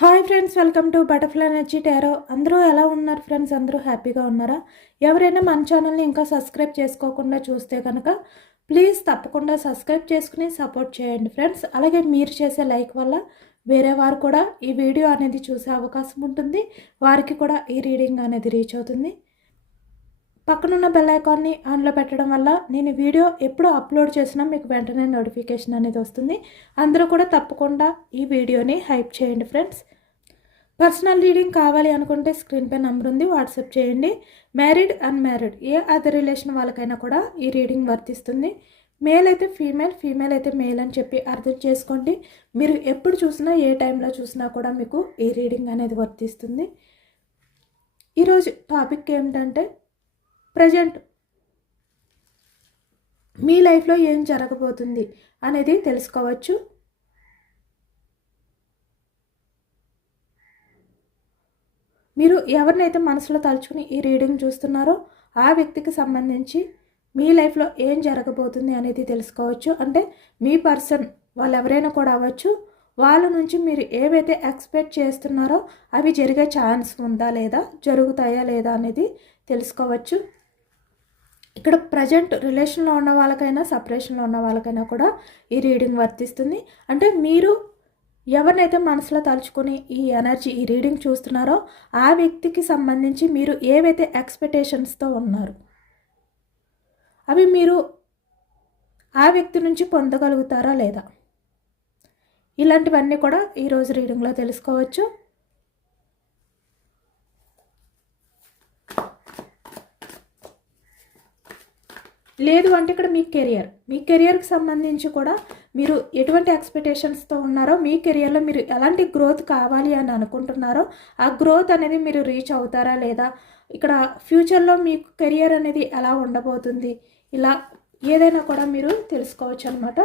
Hi friends welcome to butterfly energy tarot. అందరూ ఎలా ఉన్నారు ఫ్రెండ్స్? అందరూ హ్యాపీగా ఉన్నారా? ఎవరైనా మన ఛానల్ని ఇంకా సబ్స్క్రైబ్ చేసుకోకుండా చూస్తే కనుక ప్లీజ్ తప్పకుండా సబ్స్క్రైబ్ చేసుకుని సపోర్ట్ చేయండి ఫ్రెండ్స్. అలాగే మీరు చేసే లైక్ వల్ల వేరే వారు కూడా ఈ వీడియో అనేది చూసే అవకాశం ఉంటుంది. వారికి కూడా ఈ రీడింగ్ అనేది రీచ్ అవుతుంది. పక్కనున్న బెల్ ఐకాన్ని ఆన్లో పెట్టడం వల్ల నేను వీడియో ఎప్పుడు అప్లోడ్ చేసినా మీకు వెంటనే నోటిఫికేషన్ అనేది వస్తుంది. అందరూ కూడా తప్పకుండా ఈ వీడియోని హైప్ చేయండి ఫ్రెండ్స్ పర్సనల్ రీడింగ్ కావాలి అనుకుంటే స్క్రీన్ పై నెంబర్ ఉంది వాట్సాప్ చేయండి. మ్యారీడ్ అన్మ్యారీడ్ ఏ అదర్ రిలేషన్ వాళ్ళకైనా కూడా ఈ రీడింగ్ వర్తిస్తుంది. మేల్ అయితే ఫీమేల్ ఫీమేల్ అయితే మేల్ అని చెప్పి అర్థం చేసుకోండి. మీరు ఎప్పుడు చూసినా ఏ టైంలో చూసినా కూడా మీకు ఈ రీడింగ్ అనేది వర్తిస్తుంది. ఈరోజు టాపిక్ ఏమిటంటే ప్రజెంట్ మీ లైఫ్లో ఏం జరగబోతుంది అనేది తెలుసుకోవచ్చు. మీరు ఎవరినైతే మనసులో తలుచుకుని ఈ రీడింగ్ చూస్తున్నారో ఆ వ్యక్తికి సంబంధించి మీ లైఫ్లో ఏం జరగబోతుంది అనేది తెలుసుకోవచ్చు. అంటే మీ పర్సన్ వాళ్ళు ఎవరైనా కూడా అవ్వచ్చు. వాళ్ళ నుంచి మీరు ఏవైతే ఎక్స్పెక్ట్ చేస్తున్నారో అవి జరిగే ఛాన్స్ ఉందా లేదా జరుగుతాయా లేదా అనేది తెలుసుకోవచ్చు. ఇక్కడ ప్రజెంట్ రిలేషన్లో ఉన్న వాళ్ళకైనా సపరేషన్లో ఉన్న వాళ్ళకైనా కూడా ఈ రీడింగ్ వర్తిస్తుంది. అంటే మీరు ఎవరినైతే మనసులో తలుచుకొని ఈ ఎనర్జీ ఈ రీడింగ్ చూస్తున్నారో ఆ వ్యక్తికి సంబంధించి మీరు ఏవైతే ఎక్స్పెక్టేషన్స్తో ఉన్నారు అవి మీరు ఆ వ్యక్తి నుంచి పొందగలుగుతారా లేదా? ఇలాంటివన్నీ కూడా ఈరోజు రీడింగ్లో తెలుసుకోవచ్చు. లేదు అంటే ఇక్కడ మీ కెరియర్ మీ కెరియర్కి సంబంధించి కూడా మీరు ఎటువంటి ఎక్స్పెక్టేషన్స్తో ఉన్నారో మీ కెరియర్లో మీరు ఎలాంటి గ్రోత్ కావాలి అని అనుకుంటున్నారో ఆ గ్రోత్ అనేది మీరు రీచ్ అవుతారా లేదా? ఇక్కడ ఫ్యూచర్లో మీ కెరియర్ అనేది ఎలా ఉండబోతుంది? ఇలా ఏదైనా కూడా మీరు తెలుసుకోవచ్చు అనమాట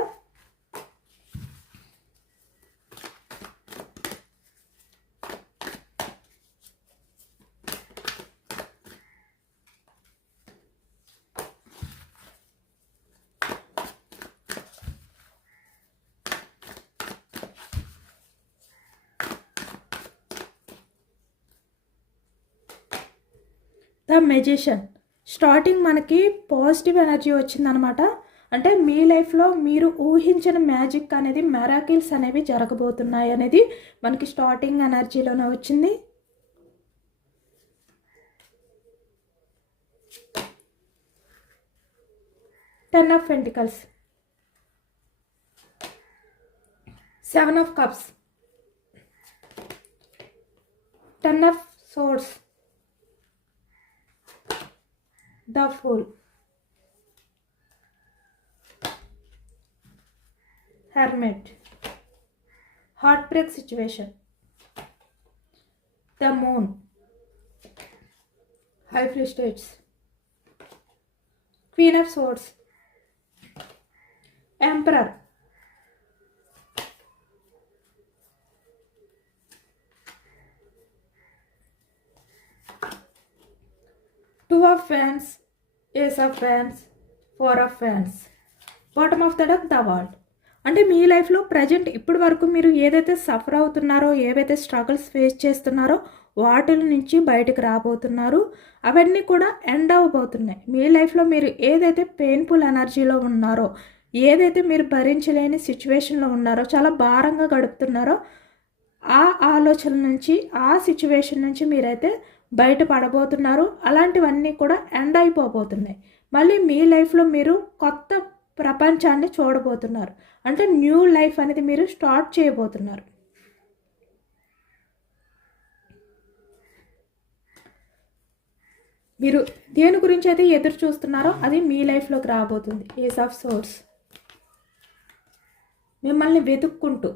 ద మెజిషియన్. స్టార్టింగ్ మనకి పాజిటివ్ ఎనర్జీ వచ్చిందనమాట. అంటే మీ లైఫ్లో మీరు ఊహించిన మ్యాజిక్ అనేది మెరాకిల్స్ అనేవి జరగబోతున్నాయి అనేది మనకి స్టార్టింగ్ ఎనర్జీలోనే వచ్చింది. Ten of pentacles. Seven of cups. Ten of swords The fool, hermit. Heartbreak situation. The moon. High free states. Queen of swords. Emperor. Two of wands. Ace of fans four of fans bottom of the duck the world అంటే మీ లైఫ్లో present ఇప్పటి వరకు మీరు ఏదైతే suffer అవుతున్నారో ఏవైతే struggles face చేస్తున్నారో వాటిల నుంచి బయటకు రాబోతున్నారు. అవన్నీ కూడా ఎండ్ అవ్వబోతున్నాయి మీ లైఫ్లో మీరు ఏదైతే పెయిన్ఫుల్ ఎనర్జీలో ఉన్నారో ఏదైతే మీరు భరించలేని సిచ్యువేషన్లో ఉన్నారో చాలా భారంగా గడుపుతున్నారో ఆ ఆలోచన నుంచి ఆ సిచ్యువేషన్ నుంచి మీరైతే బయట పడబోతున్నారు. అలాంటివన్నీ కూడా ఎండ్ అయిపోబోతున్నాయి. మళ్ళీ మీ లైఫ్లో మీరు కొత్త ప్రపంచాన్ని చూడబోతున్నారు. అంటే న్యూ లైఫ్ అనేది మీరు స్టార్ట్ చేయబోతున్నారు. మీరు దేని గురించి అయితే ఎదురు చూస్తున్నారో అది మీ లైఫ్లోకి రాబోతుంది. ఏస్ ఆఫ్ సోర్స్ మిమ్మల్ని వెతుక్కుంటూ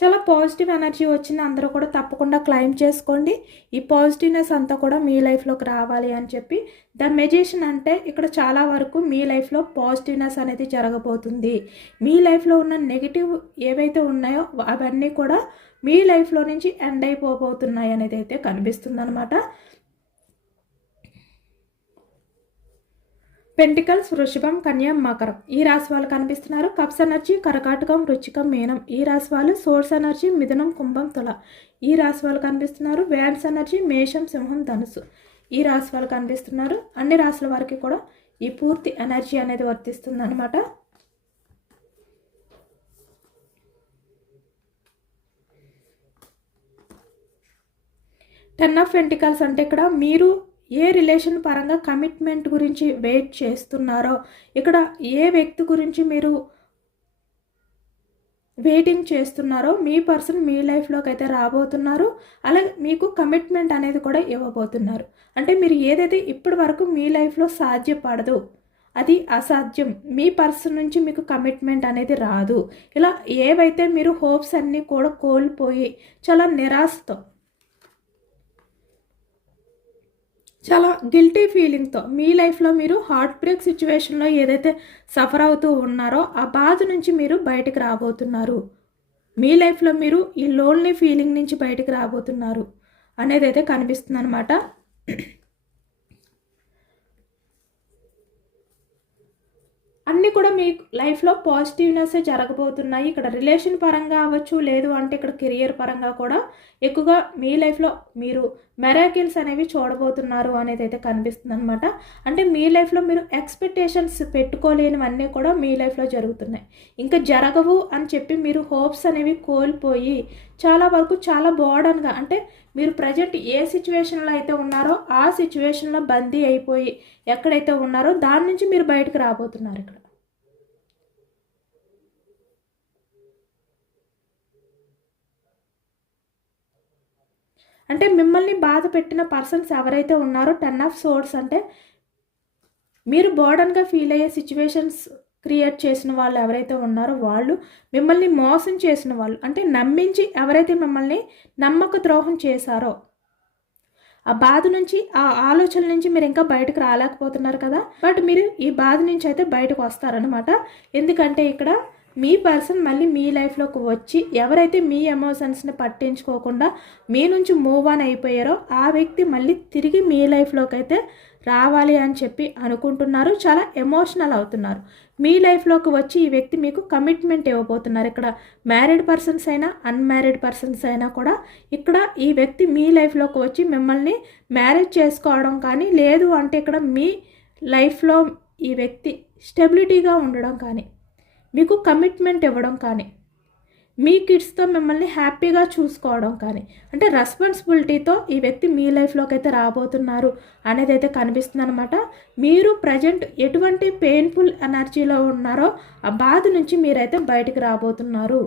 చాలా పాజిటివ్ ఎనర్జీ వచ్చింది. అందరూ కూడా తప్పకుండా క్లైమ్ చేసుకోండి. ఈ పాజిటివ్నెస్ అంతా కూడా మీ లైఫ్లోకి రావాలి అని చెప్పి ద మెజిషియన్ అంటే ఇక్కడ చాలా వరకు మీ లైఫ్లో పాజిటివ్నెస్ అనేది జరగబోతుంది. మీ లైఫ్లో ఉన్న నెగిటివ్ ఏవైతే ఉన్నాయో అవన్నీ కూడా మీ లైఫ్లో నుంచి ఎండ్ అయిపోబోతున్నాయి అనేది అయితే కనిపిస్తుంది పెంటికల్స్ వృషభం కన్యా మకరం. ఈ రాశి వాళ్ళు కనిపిస్తున్నారు. కప్స్ ఎనర్జీ కరకాటకం రుచికం మీనం. ఈ రాశి వాళ్ళు సోర్స్ ఎనర్జీ మిథునం కుంభం తుల. ఈ రాశి వాళ్ళు కనిపిస్తున్నారు. వ్యాన్స్ ఎనర్జీ మేషం సింహం ధనుసు. ఈ రాశి వాళ్ళు కనిపిస్తున్నారు. అన్ని రాశుల వారికి కూడా ఈ పూర్తి ఎనర్జీ అనేది వర్తిస్తుంది అనమాట టెన్ ఆఫ్ వెంటికల్స్ అంటే ఇక్కడ మీరు ఏ రిలేషన్ పరంగా కమిట్మెంట్ గురించి వెయిట్ చేస్తున్నారో ఇక్కడ ఏ వ్యక్తి గురించి మీరు వెయిటింగ్ చేస్తున్నారో మీ పర్సన్ మీ లైఫ్లోకి అయితే రాబోతున్నారు అలాగే మీకు కమిట్మెంట్ అనేది కూడా ఇవ్వబోతున్నారు. అంటే మీరు ఏదైతే ఇప్పటి వరకు మీ లైఫ్లో సాధ్యపడదు అది అసాధ్యం. మీ పర్సన్ నుంచి మీకు కమిట్మెంట్ అనేది రాదు. ఇలా ఏవైతే మీరు హోప్స్ అన్నీ కూడా కోల్పోయి చాలా నిరాశతో చాలా గిల్టీ ఫీలింగ్తో మీ లైఫ్లో మీరు హార్ట్ బ్రేక్ సిచ్యువేషన్లో ఏదైతే సఫర్ అవుతూ ఉన్నారో ఆ బాధ నుంచి మీరు బయటకు రాబోతున్నారు. మీ లైఫ్లో మీరు ఈ లోన్లీ ఫీలింగ్ నుంచి బయటకు రాబోతున్నారు అనేది అయితే కనిపిస్తుంది అనమాట అన్నీ కూడా మీ లైఫ్లో పాజిటివ్నెస్ జరగబోతున్నాయి. ఇక్కడ రిలేషన్ పరంగా అవ్వచ్చు లేదు అంటే ఇక్కడ కెరియర్ పరంగా కూడా ఎక్కువగా మీ లైఫ్లో మీరు మెరాకిల్స్ అనేవి చూడబోతున్నారు అనేది అయితే కనిపిస్తుంది అనమాట అంటే మీ లైఫ్లో మీరు ఎక్స్పెక్టేషన్స్ పెట్టుకోలేనివన్నీ కూడా మీ లైఫ్లో జరుగుతున్నాయి. ఇంకా జరగవు అని చెప్పి మీరు హోప్స్ అనేవి కోల్పోయి చాలా వరకు చాలా బోర్డన్గా అంటే మీరు ప్రజెంట్ ఏ సిచ్యువేషన్లో అయితే ఉన్నారో ఆ సిచ్యువేషన్లో బందీ అయిపోయి ఎక్కడైతే ఉన్నారో దాని నుంచి మీరు బయటకు రాబోతున్నారు ఇక్కడ. అంటే మిమ్మల్ని బాధ పెట్టిన పర్సన్స్ ఎవరైతే ఉన్నారో టెన్ ఆఫ్ సోర్స్ అంటే మీరు బోర్డన్గా ఫీల్ అయ్యే సిచ్యువేషన్స్ క్రియేట్ చేసిన వాళ్ళు ఎవరైతే ఉన్నారో వాళ్ళు మిమ్మల్ని మోసం చేసిన వాళ్ళు అంటే నమ్మించి ఎవరైతే మిమ్మల్ని నమ్మక ద్రోహం చేశారో ఆ బాధ నుంచి ఆ ఆలోచన నుంచి మీరు ఇంకా బయటకు రాలేకపోతున్నారు కదా? బట్ మీరు ఈ బాధ నుంచి అయితే బయటకు వస్తారనమాట ఎందుకంటే ఇక్కడ మీ పర్సన్ మళ్ళీ మీ లైఫ్లోకి వచ్చి ఎవరైతే మీ ఎమోషన్స్ని పట్టించుకోకుండా మీ నుంచి మూవ్ ఆన్ అయిపోయారో ఆ వ్యక్తి మళ్ళీ తిరిగి మీ లైఫ్లోకి అయితే రావాలి అని చెప్పి అనుకుంటున్నారు. చాలా ఎమోషనల్ అవుతున్నారు. మీ లైఫ్లోకి వచ్చి ఈ వ్యక్తి మీకు కమిట్మెంట్ ఇవ్వబోతున్నారు. ఇక్కడ మ్యారీడ్ పర్సన్స్ అయినా అన్మ్యారీడ్ పర్సన్స్ అయినా కూడా ఇక్కడ ఈ వ్యక్తి మీ లైఫ్లోకి వచ్చి మిమ్మల్ని మ్యారేజ్ చేసుకోవడం కానీ లేదు అంటే ఇక్కడ మీ లైఫ్లో ఈ వ్యక్తి స్టెబిలిటీగా ఉండడం కానీ మీకు కమిట్మెంట్ ఇవ్వడం కానీ మీ కిడ్స్తో మిమ్మల్ని హ్యాపీగా చూసుకోవడం కానీ అంటే రెస్పాన్సిబిలిటీతో ఈ వ్యక్తి మీ లైఫ్లోకి అయితే రాబోతున్నారు అనేది అయితే కనిపిస్తుంది అనమాట మీరు ప్రజెంట్ ఎటువంటి పెయిన్ఫుల్ ఎనర్జీలో ఉన్నారో ఆ బాధ నుంచి మీరైతే బయటికి రాబోతున్నారు.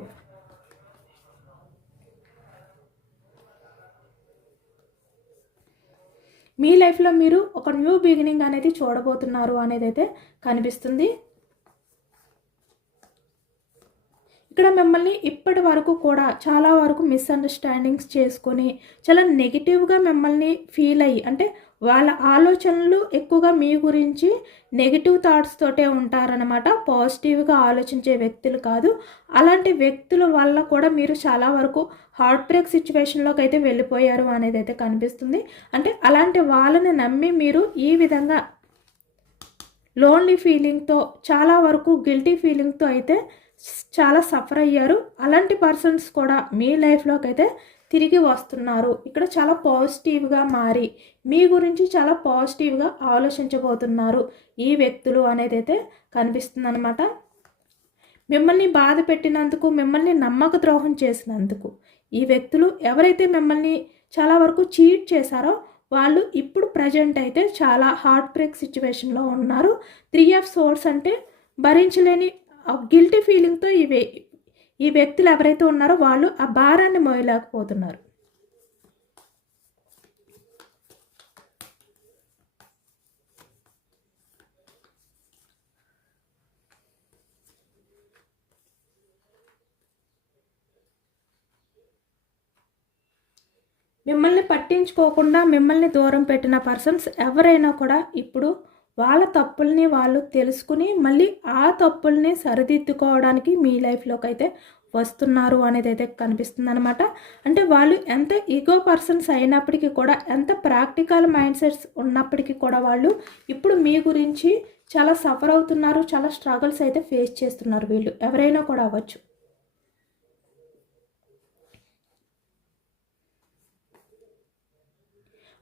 మీ లైఫ్లో మీరు ఒక న్యూ బిగినింగ్ అనేది చూడబోతున్నారు అనేది అయితే కనిపిస్తుంది. ఇక్కడ మిమ్మల్ని ఇప్పటి వరకు కూడా చాలా వరకు మిస్అండర్స్టాండింగ్స్ చేసుకొని చాలా నెగిటివ్గా మిమ్మల్ని ఫీల్ అయ్యి అంటే వాళ్ళ ఆలోచనలు ఎక్కువగా మీ గురించి నెగిటివ్ థాట్స్ తోటే ఉంటారనమాట పాజిటివ్గా ఆలోచించే వ్యక్తులు కాదు. అలాంటి వ్యక్తుల వల్ల కూడా మీరు చాలా వరకు హార్ట్ బ్రేక్ సిచ్యువేషన్లోకి అయితే వెళ్ళిపోయారు అనేది అయితే కనిపిస్తుంది. అంటే అలాంటి వాళ్ళని నమ్మి మీరు ఈ విధంగా లోన్లీ ఫీలింగ్తో చాలా వరకు గిల్టీ ఫీలింగ్తో అయితే చాలా సఫర్ అయ్యారు. అలాంటి పర్సన్స్ కూడా మీ లైఫ్లోకి అయితే తిరిగి వస్తున్నారు. ఇక్కడ చాలా పాజిటివ్గా మారి మీ గురించి చాలా పాజిటివ్గా ఆలోచించబోతున్నారు. ఈ వ్యక్తులు అనేది అయితే కనిపిస్తుందన్నమాట. మిమ్మల్ని బాధ పెట్టినందుకు మిమ్మల్ని నమ్మక ద్రోహం చేసినందుకు ఈ వ్యక్తులు ఎవరైతే మిమ్మల్ని చాలా వరకు చీట్ చేశారో వాళ్ళు ఇప్పుడు ప్రజెంట్ అయితే చాలా హార్ట్ బ్రేక్ సిచ్యువేషన్లో ఉన్నారు. త్రీ ఆఫ్ సోర్స్ అంటే భరించలేని గిల్టీ ఫీలింగ్తో ఇవే ఈ వ్యక్తులు ఎవరైతే ఉన్నారో వాళ్ళు ఆ భారాన్ని మోయలేకపోతున్నారు. మిమ్మల్ని పట్టించుకోకుండా మిమ్మల్ని దూరం పెట్టిన పర్సన్స్ ఎవరైనా కూడా ఇప్పుడు వాళ్ళ తప్పుల్ని వాళ్ళు తెలుసుకుని మళ్ళీ ఆ తప్పుల్ని సరిదిద్దుకోవడానికి మీ లైఫ్లోకి అయితే వస్తున్నారు అనేది అయితే కనిపిస్తుంది అనమాట అంటే వాళ్ళు ఎంత ఈగో పర్సన్స్ అయినప్పటికీ కూడా ఎంత ప్రాక్టికల్ మైండ్ సెట్స్ ఉన్నప్పటికీ కూడా వాళ్ళు ఇప్పుడు మీ గురించి చాలా సఫర్ అవుతున్నారు చాలా స్ట్రగుల్స్ అయితే ఫేస్ చేస్తున్నారు వీళ్ళు. ఎవరైనా కూడా అవ్వచ్చు.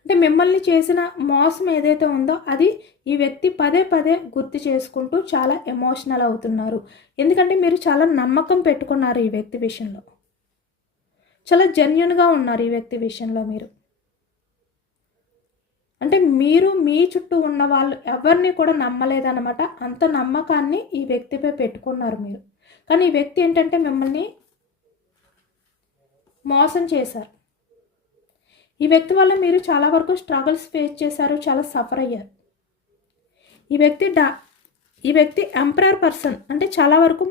అంటే మిమ్మల్ని చేసిన మోసం ఏదైతే ఉందో అది ఈ వ్యక్తి పదే పదే గుర్తు చేసుకుంటూ చాలా ఎమోషనల్ అవుతున్నారు. ఎందుకంటే మీరు చాలా నమ్మకం పెట్టుకున్నారు ఈ వ్యక్తి విషయంలో. చాలా జెన్యున్గా ఉన్నారు ఈ వ్యక్తి విషయంలో మీరు. అంటే మీరు మీ చుట్టూ ఉన్న వాళ్ళు ఎవరిని కూడా నమ్మలేదన్నమాట. అంత నమ్మకాన్ని ఈ వ్యక్తిపై పెట్టుకున్నారు మీరు. కానీ ఈ వ్యక్తి ఏంటంటే మిమ్మల్ని మోసం చేశారు. ఈ వ్యక్తి వల్ల మీరు చాలా వరకు స్ట్రగుల్స్ ఫేస్ చేశారు చాలా సఫర్ అయ్యారు. ఈ వ్యక్తి డా ఈ వ్యక్తి ఎంపరర్ పర్సన్ అంటే చాలా వరకు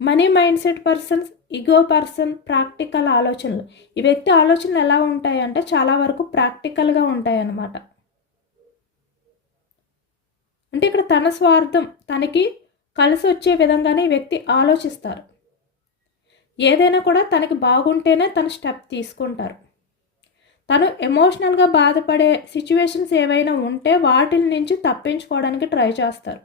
money mind set persons ego person practical ఆలోచనలు. ఈ వ్యక్తి ఆలోచనలు ఎలా ఉంటాయంటే చాలా వరకు ప్రాక్టికల్గా ఉంటాయి అన్నమాట. అంటే ఇక్కడ తన స్వార్థం తనకి కలిసి వచ్చే విధంగానే ఈ వ్యక్తి ఆలోచిస్తారు. ఏదైనా కూడా తనకి బాగుంటేనే తన స్టెప్ తీసుకుంటారు. తను ఎమోషనల్గా బాధపడే సిచ్యువేషన్స్ ఏవైనా ఉంటే వాటి నుంచి తప్పించుకోవడానికి ట్రై చేస్తారు.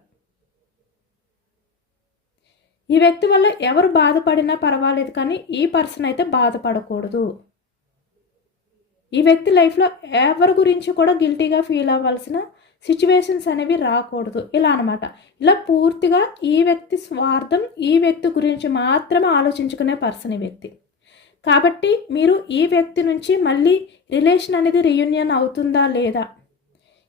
ఈ వ్యక్తి వల్ల ఎవరు బాధపడినా పర్వాలేదు కానీ ఈ పర్సన్ అయితే బాధపడకూడదు. ఈ వ్యక్తి లైఫ్లో ఎవరి గురించి కూడా గిల్టీగా ఫీల్ అవ్వాల్సిన సిచ్యువేషన్స్ అనేవి రాకూడదు. ఇలా అనమాట ఇలా పూర్తిగా ఈ వ్యక్తి స్వార్థం ఈ వ్యక్తి గురించి మాత్రమే ఆలోచించుకునే పర్సన్ ఈ వ్యక్తి. కాబట్టి మీరు ఈ వ్యక్తి నుంచి మళ్ళీ రిలేషన్ అనేది రియూనియన్ అవుతుందా లేదా?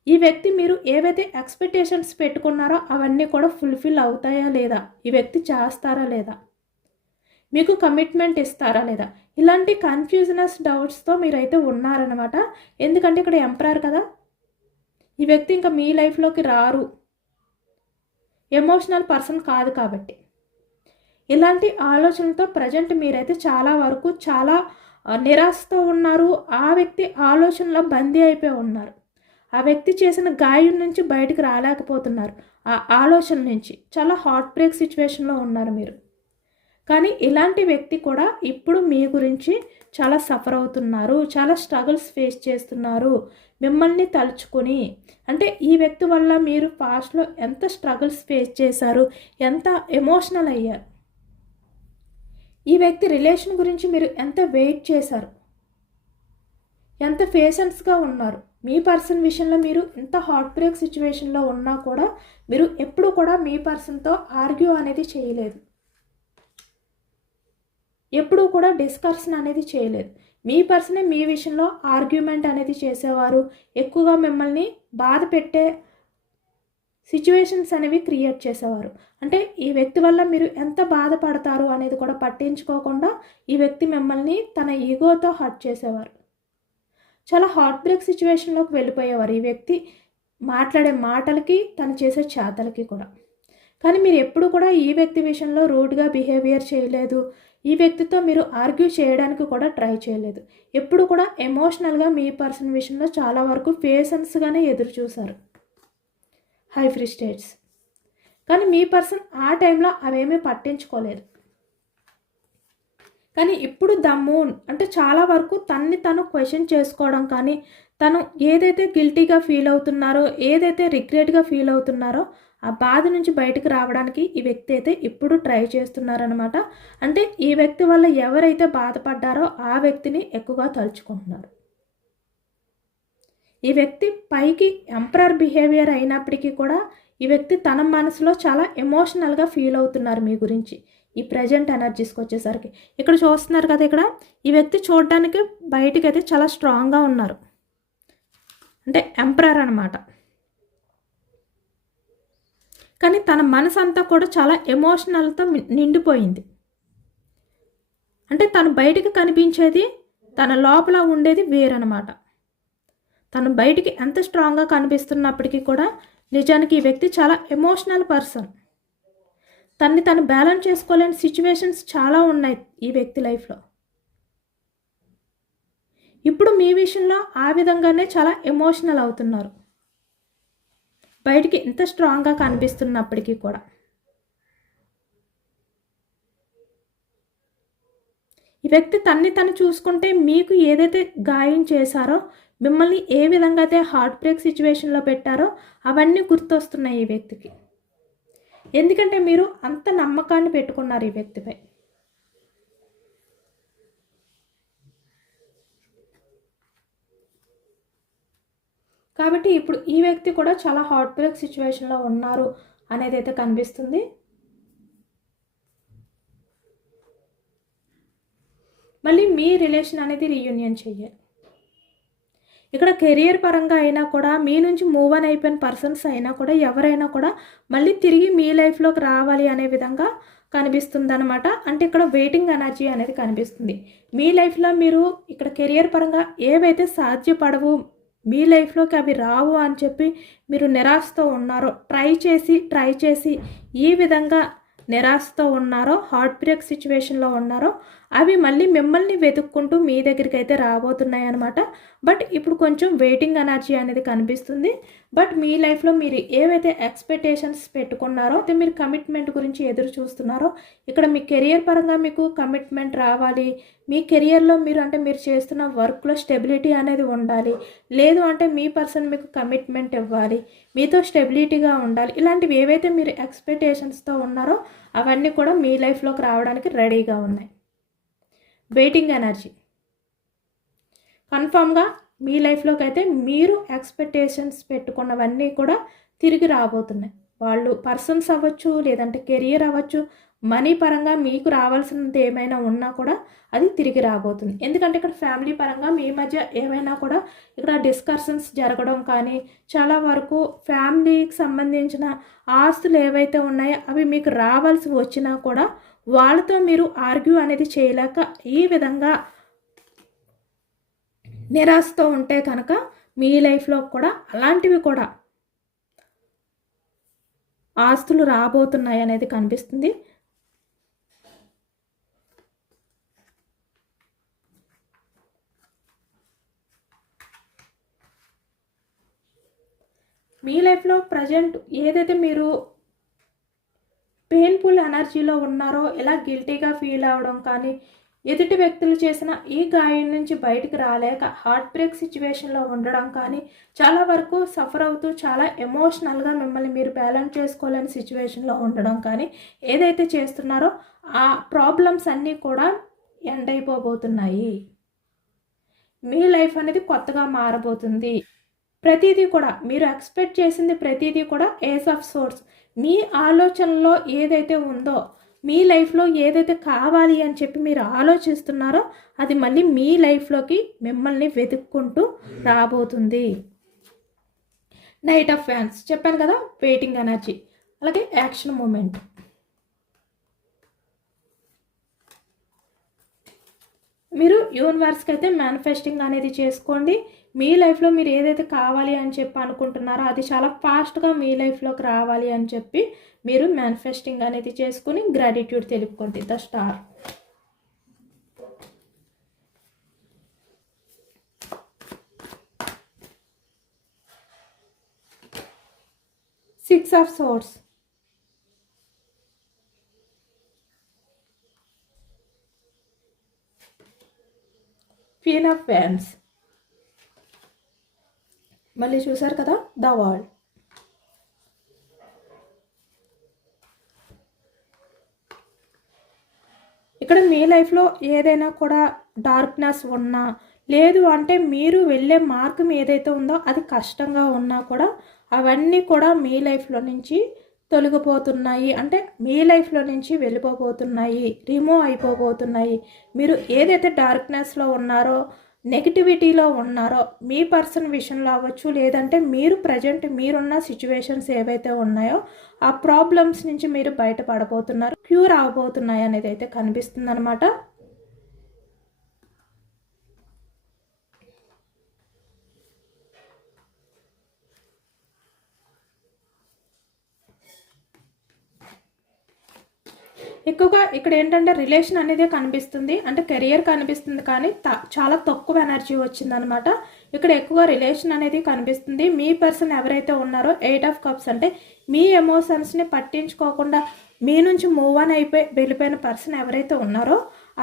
ఈ వ్యక్తి మీరు ఏవైతే ఎక్స్పెక్టేషన్స్ పెట్టుకున్నారో అవన్నీ కూడా ఫుల్ఫిల్ అవుతాయా లేదా? ఈ వ్యక్తి చేస్తారా లేదా? మీకు కమిట్మెంట్ ఇస్తారా లేదా? ఇలాంటి కన్ఫ్యూజనస్ డౌట్స్తో మీరైతే ఉన్నారనమాట ఎందుకంటే ఇక్కడ ఎంపరర్ కదా. ఈ వ్యక్తి ఇంకా మీ లైఫ్లోకి రారు. ఎమోషనల్ పర్సన్ కాదు కాబట్టి. ఇలాంటి ఆలోచనలతో ప్రజెంట్ మీరైతే చాలా వరకు చాలా నిరాశతో ఉన్నారు. ఆ వ్యక్తి ఆలోచనలో బందీ అయిపోయి ఉన్నారు. ఆ వ్యక్తి చేసిన గాయం నుంచి బయటకు రాలేకపోతున్నారు. ఆ ఆలోచన నుంచి చాలా హార్ట్ బ్రేక్ సిచ్యువేషన్లో ఉన్నారు మీరు. కానీ ఇలాంటి వ్యక్తి కూడా ఇప్పుడు మీ గురించి చాలా సఫర్ అవుతున్నారు. చాలా స్ట్రగుల్స్ ఫేస్ చేస్తున్నారు. మిమ్మల్ని తలుచుకొని. అంటే ఈ వ్యక్తి వల్ల మీరు పాస్ట్లో ఎంత స్ట్రగుల్స్ ఫేస్ చేశారు? ఎంత ఎమోషనల్ అయ్యారు? ఈ వ్యక్తి రిలేషన్ గురించి మీరు ఎంత వెయిట్ చేశారు? ఎంత పేషెన్స్గా ఉన్నారు? మీ పర్సన్ విషయంలో మీరు ఎంత హార్ట్ బ్రేక్ సిచ్యువేషన్లో ఉన్నా కూడా మీరు ఎప్పుడు కూడా మీ పర్సన్తో ఆర్గ్యూ అనేది చేయలేదు. ఎప్పుడూ కూడా డిస్కర్షన్ అనేది చేయలేదు. మీ పర్సనే మీ విషయంలో ఆర్గ్యుమెంట్ అనేది చేసేవారు. ఎక్కువగా మిమ్మల్ని బాధ పెట్టే సిచ్యువేషన్స్ అనేవి క్రియేట్ చేసేవారు. అంటే ఈ వ్యక్తి వల్ల మీరు ఎంత బాధపడతారు అనేది కూడా పట్టించుకోకుండా ఈ వ్యక్తి మిమ్మల్ని తన ఈగోతో హర్ట్ చేసేవారు. చాలా హార్ట్ బ్రేక్ సిచ్యువేషన్లోకి వెళ్ళిపోయేవారు ఈ వ్యక్తి మాట్లాడే మాటలకి తను చేసే చేతలకి కూడా. కానీ మీరు ఎప్పుడు కూడా ఈ వ్యక్తి విషయంలో రూడ్గా బిహేవియర్ చేయలేదు. ఈ వ్యక్తితో మీరు ఆర్గ్యూ చేయడానికి కూడా ట్రై చేయలేదు. ఎప్పుడు కూడా ఎమోషనల్గా మీ పర్సన్ విషయంలో చాలా వరకు పేషెన్స్గానే ఎదురు చూశారు హై ఫ్రీ స్టేట్స్. కానీ మీ పర్సన్ ఆ టైంలో అవేమీ పట్టించుకోలేదు. కానీ ఇప్పుడు ద మూన్ అంటే చాలా వరకు తన్ని తను క్వశ్చన్ చేసుకోవడం కానీ తను ఏదైతే గిల్టీగా ఫీల్ అవుతున్నారో ఏదైతే రిగ్రెట్గా ఫీల్ అవుతున్నారో ఆ బాధ నుంచి బయటకు రావడానికి ఈ వ్యక్తి అయితే ఇప్పుడు ట్రై చేస్తున్నారనమాట అంటే ఈ వ్యక్తి వల్ల ఎవరైతే బాధపడ్డారో ఆ వ్యక్తిని ఎక్కువగా తలుచుకుంటున్నారు. ఈ వ్యక్తి పైకి ఎంపరర్ బిహేవియర్ అయినప్పటికీ కూడా ఈ వ్యక్తి తన మనసులో చాలా ఎమోషనల్గా ఫీల్ అవుతున్నారు మీ గురించి. ఈ ప్రజెంట్ ఎనర్జీస్కి వచ్చేసరికి. ఇక్కడ చూస్తున్నారు కదా ఇక్కడ ఈ వ్యక్తి చూడడానికి బయటికి అయితే చాలా స్ట్రాంగ్గా ఉన్నారు. అంటే ఎంపరర్ అనమాట కానీ తన మనసు అంతా కూడా చాలా ఎమోషనల్తో నిండిపోయింది. అంటే తను బయటికి కనిపించేది తన లోపల ఉండేది వేరనమాట తను బయటికి ఎంత స్ట్రాంగ్గా కనిపిస్తున్నప్పటికీ కూడా నిజానికి ఈ వ్యక్తి చాలా ఎమోషనల్ పర్సన్. తన్ని తను బ్యాలెన్స్ చేసుకోలేని సిచ్యువేషన్స్ చాలా ఉన్నాయి ఈ వ్యక్తి లైఫ్లో. ఇప్పుడు మీ విషయంలో ఆ విధంగానే చాలా ఎమోషనల్ అవుతున్నారు. బయటికి ఇంత స్ట్రాంగ్గా కనిపిస్తున్నప్పటికీ కూడా. ఈ వ్యక్తి తన్ని తను చూసుకుంటే మీకు ఏదైతే గాయం చేశారో మిమ్మల్ని ఏ విధంగా అయితే హార్ట్ బ్రేక్ సిచ్యువేషన్లో పెట్టారో అవన్నీ గుర్తొస్తున్నాయి ఈ వ్యక్తికి. ఎందుకంటే మీరు అంత నమ్మకాన్ని పెట్టుకున్నారు ఈ వ్యక్తిపై. కాబట్టి ఇప్పుడు ఈ వ్యక్తి కూడా చాలా హార్ట్ బ్రేక్ సిచ్యువేషన్లో ఉన్నారు అనేది అయితే కనిపిస్తుంది. మళ్ళీ మీ రిలేషన్ అనేది రీయూనియన్ చెయ్యాలి. ఇక్కడ కెరియర్ పరంగా అయినా కూడా మీ నుంచి మూవ్ అని అయిపోయిన పర్సన్స్ అయినా కూడా ఎవరైనా కూడా మళ్ళీ తిరిగి మీ లైఫ్లోకి రావాలి అనే విధంగా కనిపిస్తుంది అనమాట అంటే ఇక్కడ వెయిటింగ్ ఎనర్జీ అనేది కనిపిస్తుంది. మీ లైఫ్లో మీరు ఇక్కడ కెరియర్ పరంగా ఏవైతే సాధ్యపడవు మీ లైఫ్లోకి అవి రావు అని చెప్పి మీరు నిరాశతో ఉన్నారో ట్రై చేసి ట్రై చేసి ఈ విధంగా నిరాశతో ఉన్నారో హార్ట్ బ్రేక్ సిచ్యువేషన్లో ఉన్నారో అవి మళ్ళీ మిమ్మల్ని వెతుక్కుంటూ మీ దగ్గరికి అయితే రాబోతున్నాయి అనమాట బట్ ఇప్పుడు కొంచెం వెయిటింగ్ ఎనర్జీ అనేది కనిపిస్తుంది. బట్ మీ లైఫ్లో మీరు ఏవైతే ఎక్స్పెక్టేషన్స్ పెట్టుకున్నారో అయితే మీరు కమిట్మెంట్ గురించి ఎదురు చూస్తున్నారో ఇక్కడ మీ కెరియర్ పరంగా మీకు కమిట్మెంట్ రావాలి. మీ కెరియర్లో మీరు అంటే మీరు చేస్తున్న వర్క్లో స్టెబిలిటీ అనేది ఉండాలి. లేదు అంటే మీ పర్సన్ మీకు కమిట్మెంట్ ఇవ్వాలి. మీతో స్టెబిలిటీగా ఉండాలి. ఇలాంటివి ఏవైతే మీరు ఎక్స్పెక్టేషన్స్తో ఉన్నారో అవన్నీ కూడా మీ లైఫ్లోకి రావడానికి రెడీగా ఉన్నాయి. Waiting energy. కన్ఫామ్గా మీ లైఫ్లోకి అయితే మీరు ఎక్స్పెక్టేషన్స్ పెట్టుకున్నవన్నీ కూడా తిరిగి రాబోతున్నాయి. వాళ్ళు పర్సన్స్ అవ్వచ్చు లేదంటే కెరియర్ అవ్వచ్చు మనీ పరంగా మీకు రావాల్సినది ఏమైనా ఉన్నా కూడా అది తిరిగి రాబోతుంది. ఎందుకంటే ఇక్కడ ఫ్యామిలీ పరంగా మీ మధ్య ఏమైనా కూడా ఇక్కడ డిస్కషన్స్ జరగడం కానీ చాలా వరకు ఫ్యామిలీకి సంబంధించిన ఆస్తులు ఏవైతే ఉన్నాయో అవి మీకు రావాల్సి వచ్చినా కూడా వాళ్ళతో మీరు ఆర్గ్యూ అనేది చేయలేక ఈ విధంగా నిరాశతో ఉంటే కనుక మీ లైఫ్లో కూడా అలాంటివి కూడా ఆస్తులు రాబోతున్నాయి అనేది కనిపిస్తుంది. మీ లైఫ్లో ప్రజెంట్ ఏదైతే మీరు పెయిన్ఫుల్ ఎనర్జీలో ఉన్నారో ఎలా గిల్టీగా ఫీల్ అవడం కానీ ఎదుటి వ్యక్తులు చేసిన ఈ గాయం నుంచి బయటకు రాలేక హార్ట్ బ్రేక్ సిచ్యువేషన్లో ఉండడం కానీ చాలా వరకు సఫర్ అవుతూ చాలా ఎమోషనల్గా మిమ్మల్ని మీరు బ్యాలెన్స్ చేసుకోలేని సిచ్యువేషన్లో ఉండడం కానీ ఏదైతే చేస్తున్నారో ఆ ప్రాబ్లమ్స్ అన్నీ కూడా ఎండ్ అయిపోబోతున్నాయి. మీ లైఫ్ అనేది కొత్తగా మారబోతుంది. ప్రతిదీ కూడా మీరు ఎక్స్పెక్ట్ చేసింది ప్రతిదీ కూడా ఏస్ ఆఫ్ సోర్స్. మీ ఆలోచనలో ఏదైతే ఉందో మీ లైఫ్లో ఏదైతే కావాలి అని చెప్పి మీరు ఆలోచిస్తున్నారో అది మళ్ళీ మీ లైఫ్లోకి మిమ్మల్ని వెతుక్కుంటూ రాబోతుంది. నైట్ ఆఫ్ ఫ్యాన్స్. చెప్పాను కదా వెయిటింగ్ ఎనర్జీ అలాగే యాక్షన్ మూమెంట్. మీరు యూనివర్స్కి అయితే మేనిఫెస్టింగ్ అనేది చేసుకోండి. మీ లైఫ్లో మీరు ఏదైతే కావాలి అని చెప్పి అనుకుంటున్నారో అది చాలా ఫాస్ట్గా మీ లైఫ్లోకి రావాలి అని చెప్పి మీరు మేనిఫెస్టింగ్ అనేది చేసుకుని gratitude తెలుపుకోండి the star six of swords queen of fans మళ్ళీ చూసారు కదా? ద వాల్ ఇక్కడ మీ లైఫ్లో ఏదైనా కూడా డార్క్నెస్ ఉన్నా లేదు అంటే మీరు వెళ్ళే మార్గం ఏదైతే ఉందో అది కష్టంగా ఉన్నా కూడా అవన్నీ కూడా మీ లైఫ్లో నుంచి తొలగిపోతున్నాయి. అంటే మీ లైఫ్లో నుంచి వెళ్ళిపోబోతున్నాయి రిమూవ్ అయిపోబోతున్నాయి. మీరు ఏదైతే డార్క్నెస్లో ఉన్నారో నెగిటివిటీలో ఉన్నారో మీ పర్సన్ విషయంలో అవ్వచ్చు లేదంటే మీరు ప్రజెంట్ మీరున్న సిచ్యువేషన్స్ ఏవైతే ఉన్నాయో ఆ ప్రాబ్లమ్స్ నుంచి మీరు బయటపడబోతున్నారు క్యూర్ అవబోతున్నాయి అనేది అయితే కనిపిస్తుంది అనమాట ఎక్కువగా ఇక్కడ ఏంటంటే రిలేషన్ అనేది కనిపిస్తుంది. అంటే కెరియర్ కనిపిస్తుంది కానీ చాలా తక్కువ ఎనర్జీ వచ్చిందనమాట. ఇక్కడ ఎక్కువ రిలేషన్ అనేది కనిపిస్తుంది. మీ పర్సన్ ఎవరైతే ఉన్నారో ఎయిట్ ఆఫ్ కప్స్ అంటే మీ ఎమోషన్స్ని పట్టించుకోకుండా మీ నుంచి మూవ్ ఆన్ అయిపోయి వెళ్ళిపోయిన పర్సన్ ఎవరైతే ఉన్నారో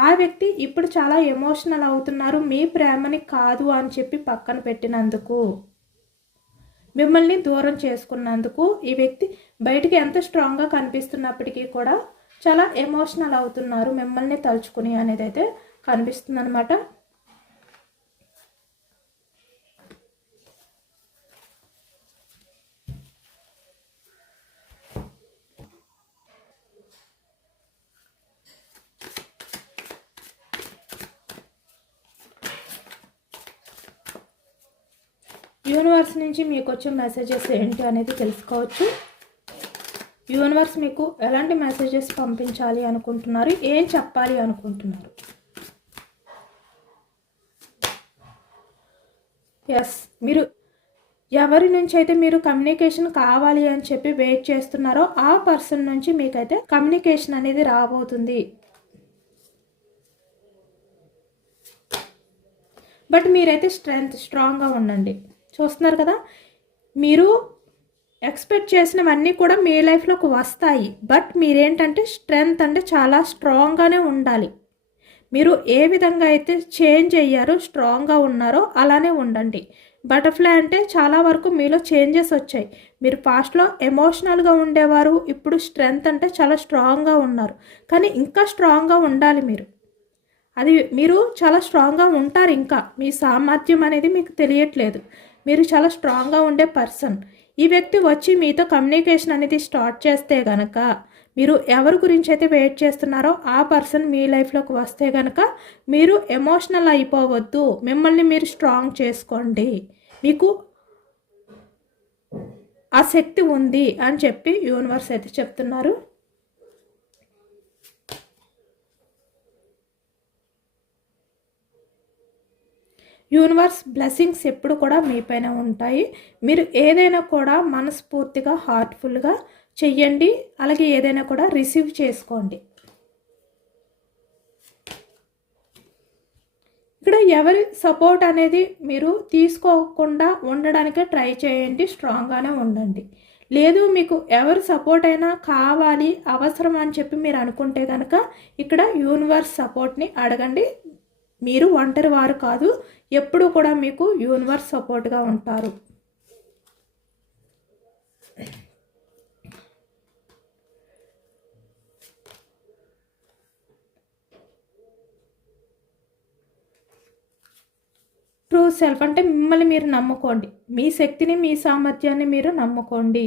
ఆ వ్యక్తి ఇప్పుడు చాలా ఎమోషనల్ అవుతున్నారు. మీ ప్రేమని కాదు అని చెప్పి పక్కన పెట్టినందుకు మిమ్మల్ని దూరం చేసుకున్నందుకు ఈ వ్యక్తి బయటికి ఎంత స్ట్రాంగ్గా కనిపిస్తున్నప్పటికీ కూడా చాలా ఎమోషనల్ అవుతున్నారు మిమ్మల్ని తలుచుకుని అనేది అయితే కనిపిస్తుంది అనమాట యూనివర్స్ నుంచి మీకు వచ్చే మెసేజెస్ ఏంటి అనేది తెలుసుకోవచ్చు. యూనివర్స్ మీకు ఎలాంటి మెసేజెస్ పంపించాలి అనుకుంటున్నారు? ఏం చెప్పాలి అనుకుంటున్నారు? ఎస్ మీరు ఎవరి నుంచి అయితే మీరు కమ్యూనికేషన్ కావాలి అని చెప్పి వెయిట్ చేస్తున్నారో ఆ పర్సన్ నుంచి మీకైతే కమ్యూనికేషన్ అనేది రాబోతుంది. బట్ మీరైతే స్ట్రెంగ్త్ స్ట్రాంగ్గా ఉండండి. చూస్తున్నారు కదా? మీరు ఎక్స్పెక్ట్ చేసినవన్నీ కూడా మీ లైఫ్లోకి వస్తాయి. బట్ మీరేంటంటే స్ట్రెంగ్త్ అంటే చాలా స్ట్రాంగ్గానే ఉండాలి. మీరు ఏ విధంగా అయితే చేంజ్ అయ్యారో స్ట్రాంగ్గా ఉన్నారో అలానే ఉండండి. బటర్ఫ్లై అంటే చాలా వరకు మీలో చేంజెస్ వచ్చాయి. మీరు పాస్ట్లో ఎమోషనల్గా ఉండేవారు ఇప్పుడు స్ట్రెంగ్త్ అంటే చాలా స్ట్రాంగ్గా ఉన్నారు. కానీ ఇంకా స్ట్రాంగ్గా ఉండాలి మీరు. అది మీరు చాలా స్ట్రాంగ్గా ఉంటారు ఇంకా. మీ సామర్థ్యం అనేది మీకు తెలియట్లేదు. మీరు చాలా స్ట్రాంగ్గా ఉండే పర్సన్. ఈ వ్యక్తి వచ్చి మీతో కమ్యూనికేషన్ అనేది స్టార్ట్ చేస్తే గనక మీరు ఎవరి గురించి అయితే వెయిట్ చేస్తున్నారో ఆ పర్సన్ మీ లైఫ్లోకి వస్తే గనక మీరు ఎమోషనల్ అయిపోవద్దు. మిమ్మల్ని మీరు స్ట్రాంగ్ చేసుకోండి. మీకు ఆ శక్తి ఉంది అని చెప్పి యూనివర్స్ అయితే చెప్తున్నారు. యూనివర్స్ బ్లెస్సింగ్స్ ఎప్పుడు కూడా మీపైన ఉంటాయి. మీరు ఏదైనా కూడా మనస్ఫూర్తిగా హార్ట్ఫుల్గా చెయ్యండి. అలాగే ఏదైనా కూడా రిసీవ్ చేసుకోండి. ఇక్కడ ఎవరి సపోర్ట్ అనేది మీరు తీసుకోకుండా ఉండడానికే ట్రై చేయండి. స్ట్రాంగ్గానే ఉండండి. లేదు మీకు ఎవరు సపోర్ట్ అయినా కావాలి అవసరం అని చెప్పి మీరు అనుకుంటే కనుక ఇక్కడ యూనివర్స్ సపోర్ట్ని అడగండి. మీరు ఒంటరి వారు కాదు ఎప్పుడు కూడా మీకు యూనివర్స్ సపోర్ట్గా ఉంటారు. ట్రూ సెల్ఫ్ అంటే మిమ్మల్ని మీరు నమ్ముకోండి. మీ శక్తిని మీ సామర్థ్యాన్ని మీరు నమ్ముకోండి.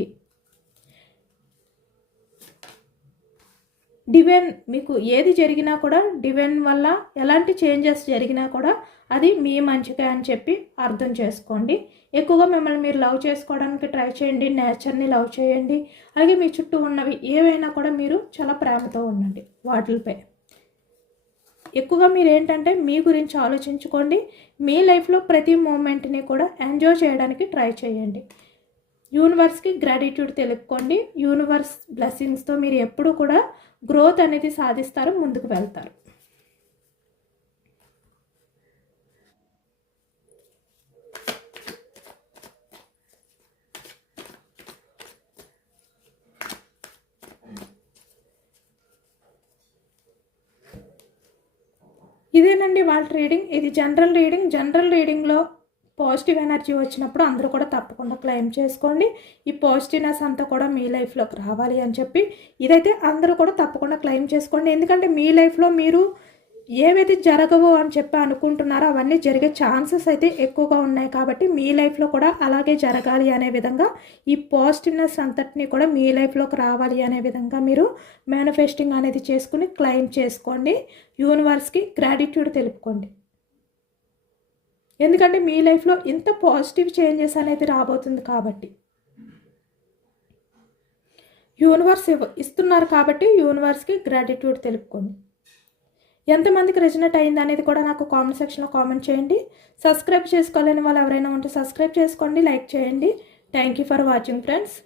డివైన్ మీకు ఏది జరిగినా కూడా డివైన్ వల్ల ఎలాంటి చేంజెస్ జరిగినా కూడా అది మీ మంచిగా అని చెప్పి అర్థం చేసుకోండి. ఎక్కువగా మిమ్మల్ని మీరు లవ్ చేసుకోవడానికి ట్రై చేయండి నేచర్ని లవ్ చేయండి. అలాగే మీ చుట్టూ ఉన్నవి ఏవైనా కూడా మీరు చాలా ప్రేమతో ఉండండి వాటిపై ఎక్కువగా మీరు ఏంటంటే మీ గురించి ఆలోచించుకోండి. మీ లైఫ్లో ప్రతి మూమెంట్ని కూడా ఎంజాయ్ చేయడానికి ట్రై చేయండి. యూనివర్స్కి గ్రాటిట్యూడ్ తెలుపుకోండి. యూనివర్స్ బ్లెస్సింగ్స్తో మీరు ఎప్పుడూ కూడా గ్రోత్ అనేది సాధిస్తారు ముందుకు వెళ్తారు. ఇదేనండి వాళ్ళ రీడింగ్. ఇది జనరల్ రీడింగ్. జనరల్ రీడింగ్లో పాజిటివ్ ఎనర్జీ వచ్చినప్పుడు అందరూ కూడా తప్పకుండా క్లెయిమ్ చేసుకోండి. ఈ పాజిటివ్నెస్ అంతా కూడా మీ లైఫ్లోకి రావాలి అని చెప్పి ఇదైతే అందరూ కూడా తప్పకుండా క్లెయిమ్ చేసుకోండి. ఎందుకంటే మీ లైఫ్లో మీరు ఏవైతే జరగవు అని చెప్పి అనుకుంటున్నారో అవన్నీ జరిగే ఛాన్సెస్ అయితే ఎక్కువగా ఉన్నాయి కాబట్టి మీ లైఫ్లో కూడా అలాగే జరగాలి అనే విధంగా ఈ పాజిటివ్నెస్ అంతటిని కూడా మీ లైఫ్లోకి రావాలి అనే విధంగా మీరు మేనిఫెస్టింగ్ అనేది చేసుకుని క్లెయిమ్ చేసుకోండి. యూనివర్స్కి గ్రాటిట్యూడ్ తెలుపుకోండి. ఎందుకంటే మీ లైఫ్లో ఇంత పాజిటివ్ చేంజెస్ అనేది రాబోతుంది కాబట్టి. యూనివర్స్ ఇస్తున్నారు కాబట్టి యూనివర్స్కి గ్రాటిట్యూడ్ తెలుపుకోండి. ఎంతమందికి రెజినెట్ అయింది అనేది కూడా నాకు కామెంట్ సెక్షన్లో కామెంట్ చేయండి. సబ్స్క్రైబ్ చేసుకోలేని వాళ్ళు ఎవరైనా ఉంటే సబ్స్క్రైబ్ చేసుకోండి లైక్ చేయండి. Thank you for watching friends